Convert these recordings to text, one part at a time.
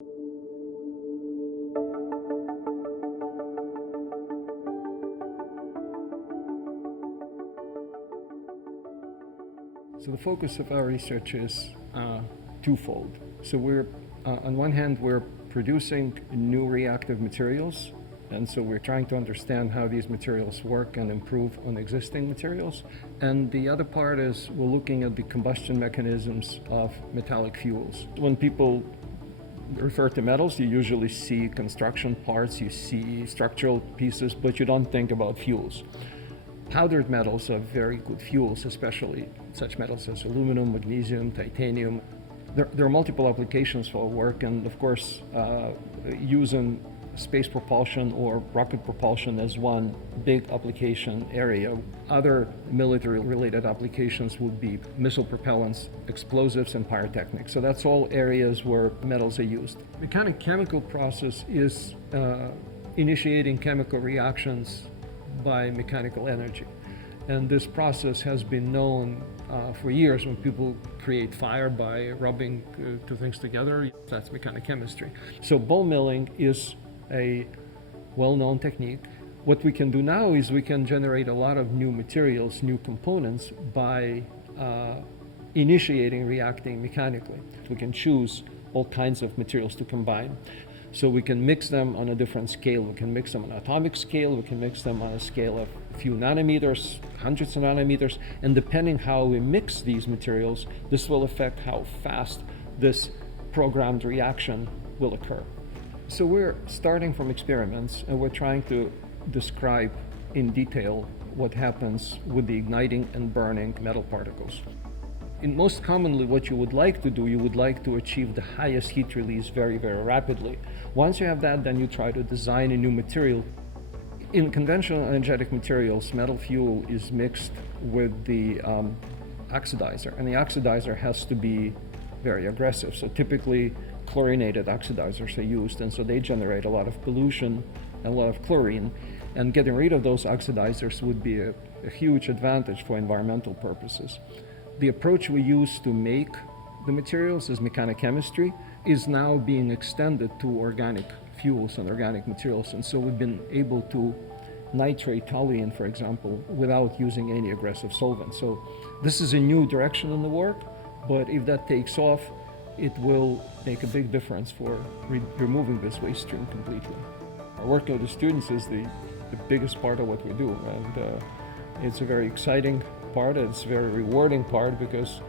So the focus of our research is twofold. So on one hand, we're producing new reactive materials, and so we're trying to understand how these materials work and improve on existing materials. And the other part is we're looking at the combustion mechanisms of metallic fuels. When people refer to metals, you usually see construction parts, you see structural pieces, but you don't think about fuels. Powdered metals are very good fuels, especially such metals as aluminum, magnesium, titanium. There are multiple applications for work, and of course, using space propulsion or rocket propulsion as one big application area. Other military-related applications would be missile propellants, explosives, and pyrotechnics. So that's all areas where metals are used. Mechanical process is initiating chemical reactions by mechanical energy. And this process has been known for years. When people create fire by rubbing two things together, that's mechanical chemistry. So ball milling is a well-known technique. What we can do now is we can generate a lot of new materials, new components by initiating reacting mechanically. We can choose all kinds of materials to combine. So we can mix them on a different scale. We can mix them on an atomic scale. We can mix them on a scale of a few nanometers, hundreds of nanometers. And depending how we mix these materials, this will affect how fast this programmed reaction will occur. So we're starting from experiments, and we're trying to describe in detail what happens with the igniting and burning metal particles. Most commonly, what you would like to do, you would like to achieve the highest heat release very, very rapidly. Once you have that, then you try to design a new material. In conventional energetic materials, metal fuel is mixed with the oxidizer, and the oxidizer has to be very aggressive. So typically, chlorinated oxidizers are used, and so they generate a lot of pollution and a lot of chlorine. And getting rid of those oxidizers would be a huge advantage for environmental purposes. The approach we use to make the materials as mechanochemistry is now being extended to organic fuels and organic materials. And so we've been able to nitrate toluene, for example, without using any aggressive solvent. So this is a new direction in the work, but if that takes off, it will make a big difference for removing this waste stream completely. Our work with the students is the biggest part of what we do, and it's a very exciting part. It's a very rewarding part because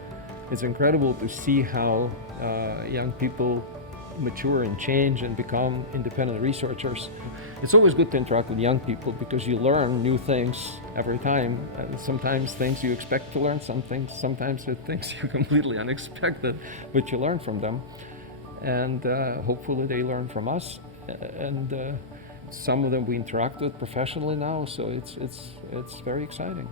it's incredible to see how young people mature and change and become independent researchers. It's always good to interact with young people because you learn new things every time. Sometimes things you expect to learn, sometimes things you completely unexpected, but you learn from them. And hopefully they learn from us. And some of them we interact with professionally now, so it's very exciting.